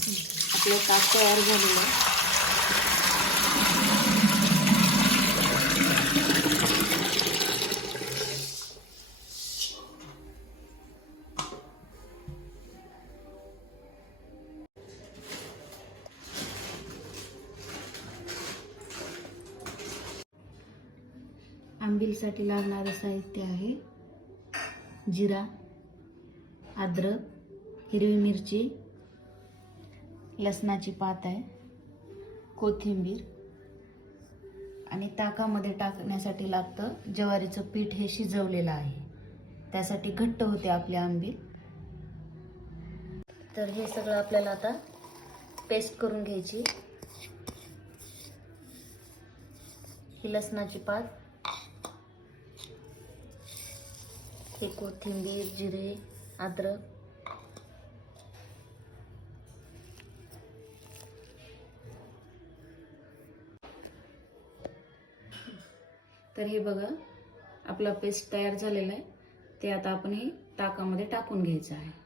आपलं ताक तयार झालेलं आहे. आंबीलसाठी लागणारं साहित्य आहे जिरा, अद्रक, हिरवी मिरची, लसणाची पात आहे, कोथिंबीर आणि ताकामध्ये टाकण्यासाठी लागतं ज्वारीचं पीठ. हे शिजवलेलं आहे, त्यासाठी घट्ट होते आपले आंबील. तर हे सगळं आपल्याला आता पेस्ट करून घ्यायची. ही लसणाची पात, हे कोथिंबीर, जिरे, अद्रक, तर हे बघा आपला पेस्ट तयार झालेला आहे. ते आता आपण हे ताकामध्ये टाकून घ्यायचं आहे.